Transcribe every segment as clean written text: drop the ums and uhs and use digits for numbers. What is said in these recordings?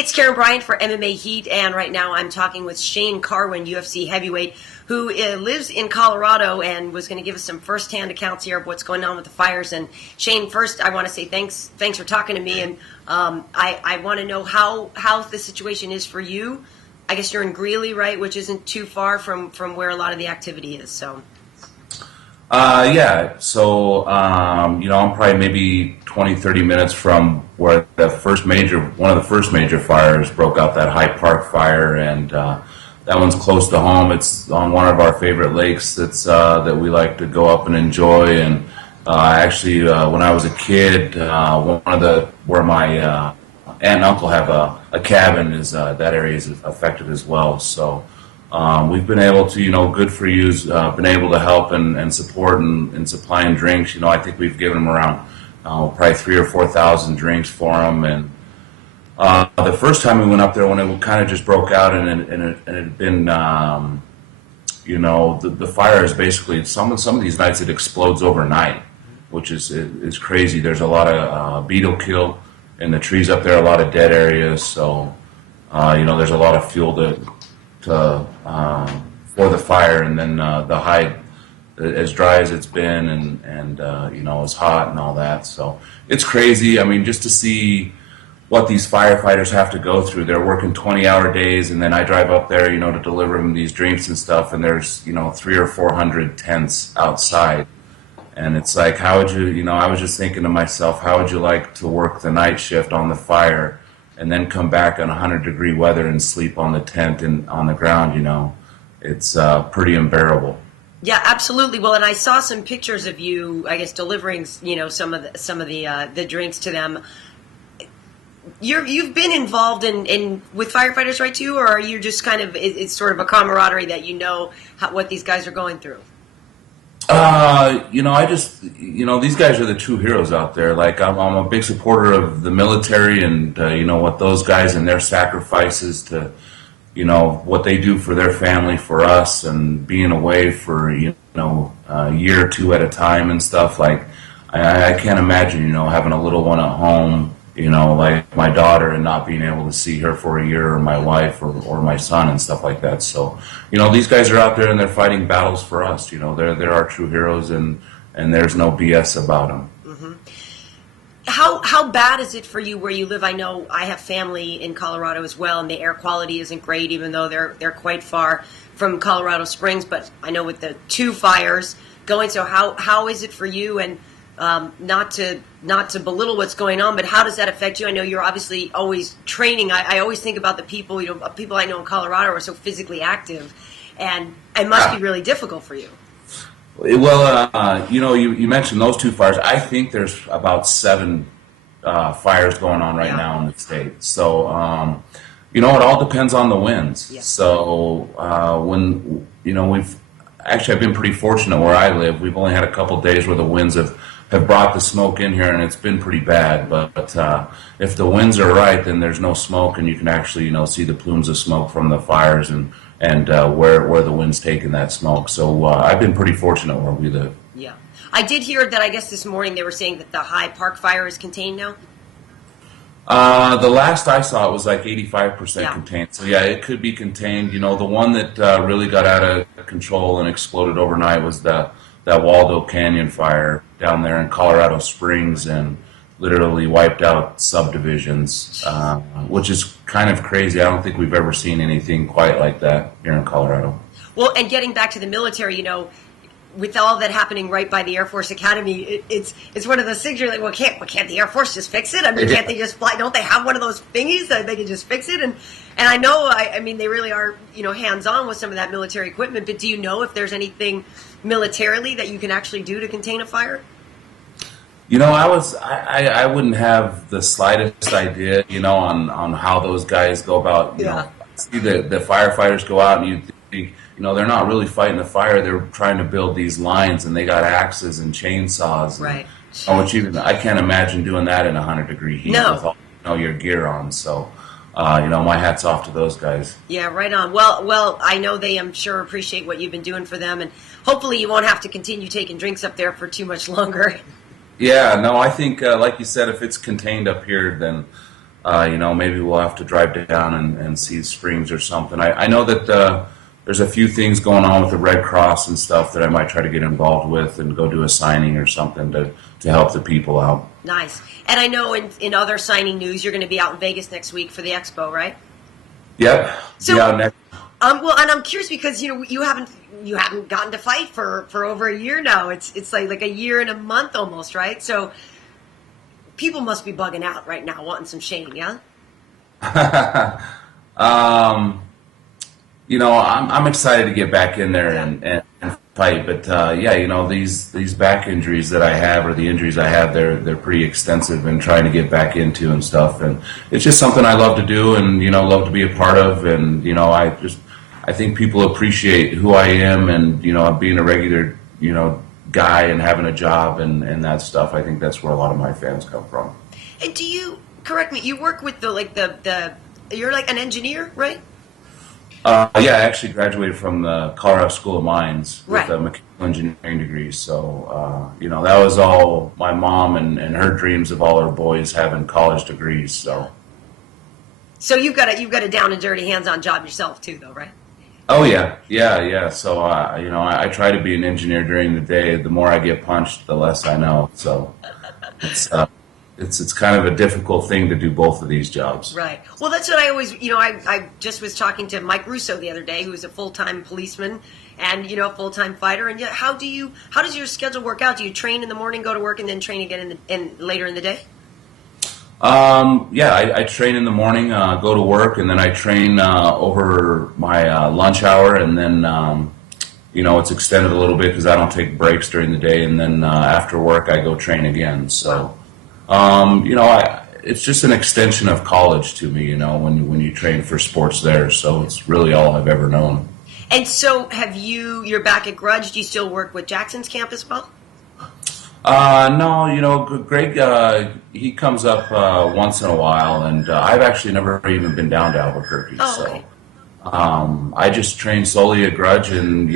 it's Karyn Bryant for MMA Heat, and right now I'm talking with Shane Carwin, UFC heavyweight, who lives in Colorado and was going to give us some first-hand accounts here of what's going on with the fires. And Shane, first I want to say thanks for talking to me, and I want to know how the situation is for you. I guess you're in Greeley, right, which isn't too far from where a lot of the activity is. So. Yeah, so, I'm probably maybe 20, 30 minutes from where one of the first major fires broke out, that Hyde Park fire, and that one's close to home. It's on one of our favorite lakes that we like to go up and enjoy. And actually, when I was a kid, where my aunt and uncle have a cabin, that area is affected as well. So. We've been able to, Good For You's been able to help and support and supplying drinks. I think we've given them around probably 3,000 or 4,000 drinks for them. And the first time we went up there, when it kind of just broke out and it had been, the fire is basically some of these nights it explodes overnight, which is crazy. There's a lot of beetle kill in the trees up there, a lot of dead areas. So there's a lot of fuel for the fire, and then the hide, as dry as it's been, and it's hot and all that. So it's crazy. I mean, just to see what these firefighters have to go through. They're working 20-hour days, and then I drive up there, to deliver them these drinks and stuff. And there's 300 or 400 tents outside, and it's like, how would you? I was just thinking to myself, how would you like to work the night shift on the fire? And then come back on 100-degree weather and sleep on the tent and on the ground, it's pretty unbearable. Yeah, absolutely. Well, and I saw some pictures of you, I guess, delivering, some of the drinks to them. You've been involved with firefighters, right, too, or are you just kind of it's sort of a camaraderie that what these guys are going through? These guys are the true heroes out there. Like, I'm a big supporter of the military and, what those guys and their sacrifices to, what they do for their family, for us, and being away for, a year or two at a time and stuff. Like, I can't imagine, having a little one at home, like my daughter, and not being able to see her for a year, or my wife, or my son, and stuff like that. So, these guys are out there and they're fighting battles for us. They're our true heroes, and there's no BS about them. Mm-hmm. How bad is it for you where you live? I know I have family in Colorado as well, and the air quality isn't great, even though they're quite far from Colorado Springs. But I know with the two fires going, so how is it for you? And not to belittle what's going on, but how does that affect you? I know you're obviously always training. I always think about the people, people I know in Colorado are so physically active, and it must be really difficult for you. Well, you mentioned those two fires. I think there's about 7 fires going on right now in the state. So, it all depends on the winds. Yeah. So, I've been pretty fortunate where I live. We've only had a couple days where the winds have brought the smoke in here, and it's been pretty bad. But if the winds are right, then there's no smoke, and you can actually see the plumes of smoke from the fires and where the wind's taking that smoke. So I've been pretty fortunate where we live. Yeah, I did hear that. I guess this morning they were saying that the Hyde Park fire is contained now. The last I saw, it was like 85% contained. So yeah, it could be contained. The one that really got out of control and exploded overnight was that Waldo Canyon fire down there in Colorado Springs, and literally wiped out subdivisions, which is kind of crazy. I don't think we've ever seen anything quite like that here in Colorado. Well, and getting back to the military, with all that happening right by the Air Force Academy, it's one of those things you're like, well, can't the Air Force just fix it? I mean, can't they just fly? Don't they have one of those thingies that they can just fix it? And I know, I mean, they really are, hands-on with some of that military equipment, but do you know if there's anything militarily that you can actually do to contain a fire? I wouldn't have the slightest idea, on how those guys go about, see the firefighters go out, and you think, they're not really fighting the fire. They're trying to build these lines, and they got axes and chainsaws. Right. I can't imagine doing that in 100-degree heat with all your gear on. So, my hat's off to those guys. Yeah, right on. Well, I know they, I'm sure, appreciate what you've been doing for them, and hopefully you won't have to continue taking drinks up there for too much longer. Yeah, no, I think, like you said, if it's contained up here, then maybe we'll have to drive down and see Springs or something. I know that there's a few things going on with the Red Cross and stuff that I might try to get involved with and go do a signing or something to help the people out. Nice. And I know in other signing news, you're going to be out in Vegas next week for the expo, right? Yep. So, yeah, next. Well, and I'm curious because you haven't gotten to fight for over a year now. It's like a year and a month almost, right? So people must be bugging out right now, wanting some Shane, yeah? I'm excited to get back in there and fight, but these back injuries that I have, or the injuries I have, they're pretty extensive, and trying to get back into and stuff. And it's just something I love to do, and love to be a part of. And I think people appreciate who I am, and being a regular guy and having a job and that stuff. I think that's where a lot of my fans come from. And do you, correct me, you work with you're like an engineer, right? I actually graduated from the Colorado School of Mines with Right. a mechanical engineering degree. So, that was all my mom and her dreams of all her boys having college degrees. So you've got a down and dirty hands-on job yourself too, though, right? Oh yeah. So, I try to be an engineer during the day. The more I get punched, the less I know. So it's kind of a difficult thing to do both of these jobs. Right. Well, that's what I always, I just was talking to Mike Russo the other day, who's a full-time policeman and, a full-time fighter. And how does your schedule work out? Do you train in the morning, go to work, and then train again later in the day? I train in the morning, go to work, and then I train over my lunch hour, and then, it's extended a little bit because I don't take breaks during the day, and then after work I go train again. So, it's just an extension of college to me, when you train for sports there. So it's really all I've ever known. And so you're back at Grudge. Do you still work with Jackson's camp as well? No, Greg, he comes up once in a while, and I've actually never even been down to Albuquerque. Oh, okay. So I just train solely at Grudge, and,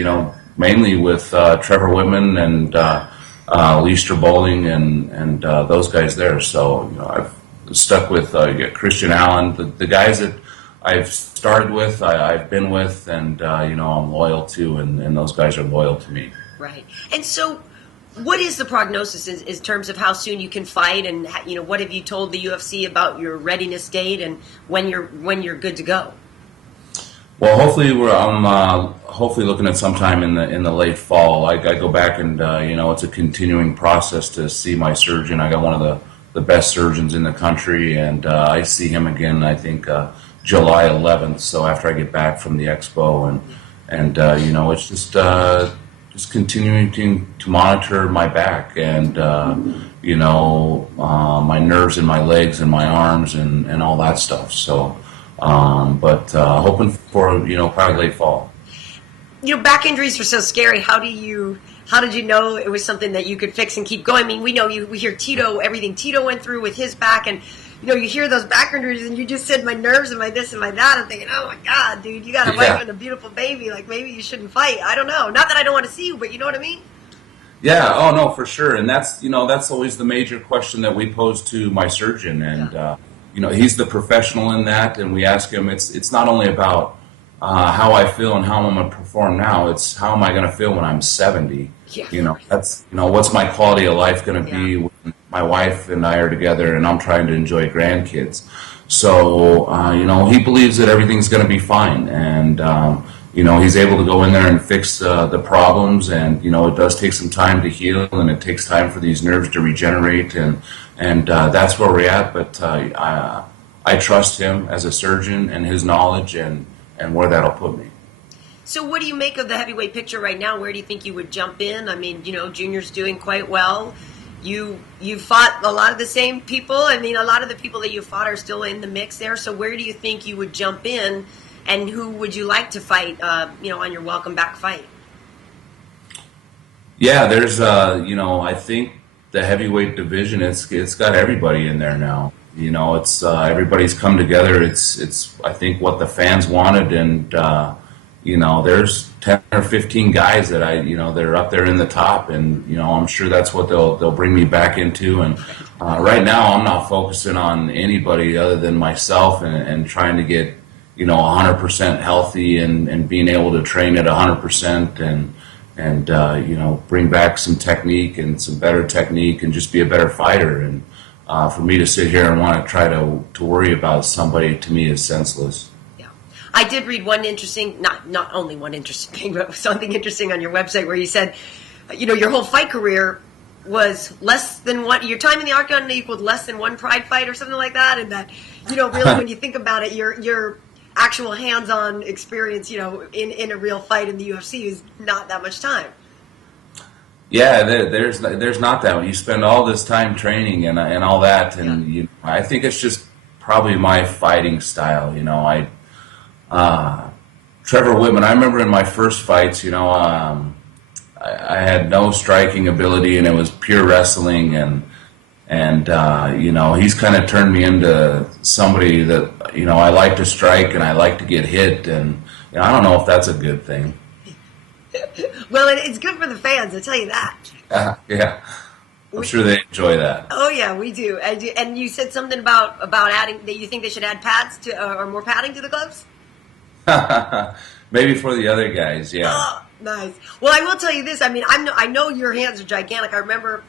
mainly with Trevor Whitman and Leister Bowling and those guys there. So, I've stuck with Christian Allen, the guys that I've started with, I've been with, and, I'm loyal to, and those guys are loyal to me. Right. And so what is the prognosis in terms of how soon you can fight, and what have you told the UFC about your readiness date and when you're good to go? Well, hopefully I'm hopefully looking at sometime in the late fall. I go back and it's a continuing process to see my surgeon. I got one of the best surgeons in the country, and I see him again, I think July 11th. So after I get back from the expo, and it's just continuing to monitor my back and my nerves in my legs and my arms and all that stuff. So. But hoping for probably late fall. Back injuries are so scary. How did you know it was something that you could fix and keep going? I mean, we hear everything Tito went through with his back, and you hear those back injuries, and you just said my nerves and my this and my that. I'm thinking, oh my God, dude, you got a wife and a beautiful baby. Like, maybe you shouldn't fight. I don't know. Not that I don't want to see you, but you know what I mean? Yeah. Oh no, for sure. And that's always the major question that we pose to my surgeon, and he's the professional in that, and we ask him. It's not only about how I feel and how I'm going to perform now. It's how am I going to feel when I'm 70? Yeah. That's what's my quality of life going to be when my wife and I are together, and I'm trying to enjoy grandkids. So he believes that everything's going to be fine, and he's able to go in there and fix the problems, and it does take some time to heal, and it takes time for these nerves to regenerate, and that's where we're at. But I trust him as a surgeon and his knowledge and where that'll put me. So what do you make of the heavyweight picture right now? Where do you think you would jump in? I mean, Junior's doing quite well. You fought a lot of the same people. I mean, a lot of the people that you fought are still in the mix there. So where do you think you would jump in, and who would you like to fight, on your welcome back fight? Yeah, there's, I think the heavyweight division, it's got everybody in there now. It's everybody's come together. It's I think what the fans wanted, and there's 10 or 15 guys that they're up there in the top, and I'm sure that's what they'll bring me back into, and right now I'm not focusing on anybody other than myself and trying to get, 100% healthy and being able to train at 100% and bring back some technique and some better technique and just be a better fighter. And for me to sit here and want to try to worry about somebody, to me, is senseless. Yeah, I did read one interesting, not only one interesting thing, but something interesting on your website where you said, your whole fight career was less than one. Your time in the Octagon equaled less than one Pride fight or something like that, and that really when you think about it, your actual hands-on experience, in a real fight in the UFC is not that much time. Yeah, there's not that one. You spend all this time training and all that, and I think it's just probably my fighting style. Trevor Whitman. I remember in my first fights, I had no striking ability, and it was pure wrestling, and he's kind of turned me into somebody that I like to strike and I like to get hit, and I don't know if that's a good thing. Well, it's good for the fans, I'll tell you that. Yeah, I'm sure they enjoy that. Oh yeah, we do. I do. And you said something about adding that you think they should add pads to or more padding to the gloves. Maybe for the other guys, yeah. Oh, nice. Well, I will tell you this. I mean, I know your hands are gigantic. I remember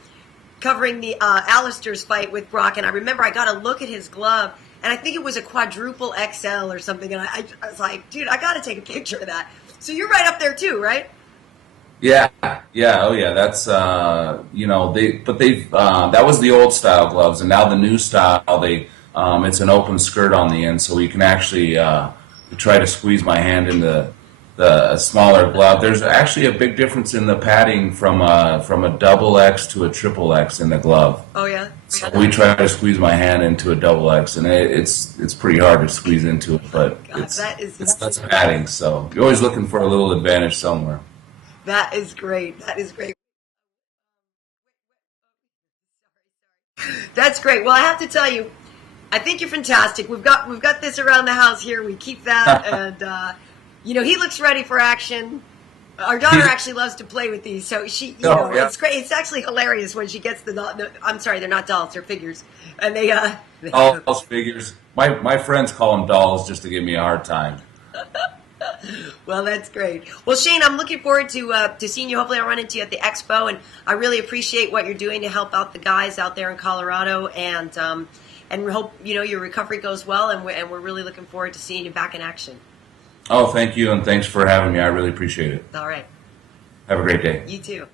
covering the Alistair's fight with Brock, and I remember I got a look at his glove, and I think it was a quadruple XL or something, and I was like, dude, I got to take a picture of that. So you're right up there too, right? Yeah, oh yeah. That's that was the old style gloves, and now the new style it's an open skirt on the end, so we can actually try to squeeze my hand into the smaller glove. There's actually a big difference in the padding from a double X to a triple X in the glove. Oh yeah. So we try to squeeze my hand into a double X, and it's pretty hard to squeeze into it, but that's padding. So you're always looking for a little advantage somewhere. That is great. That is great. That's great. Well, I have to tell you, I think you're fantastic. We've got this around the house here. We keep that, and he looks ready for action. Our daughter actually loves to play with these, so it's great. It's actually hilarious when she gets I'm sorry, they're not dolls, they're figures, and they dolls, figures. My friends call them dolls just to give me a hard time. Well, that's great. Well, Shane, I'm looking forward to seeing you. Hopefully I'll run into you at the expo, and I really appreciate what you're doing to help out the guys out there in Colorado, and hope your recovery goes well, and we're really looking forward to seeing you back in action. Oh, thank you, and thanks for having me. I really appreciate it. All right. Have a great day. You too.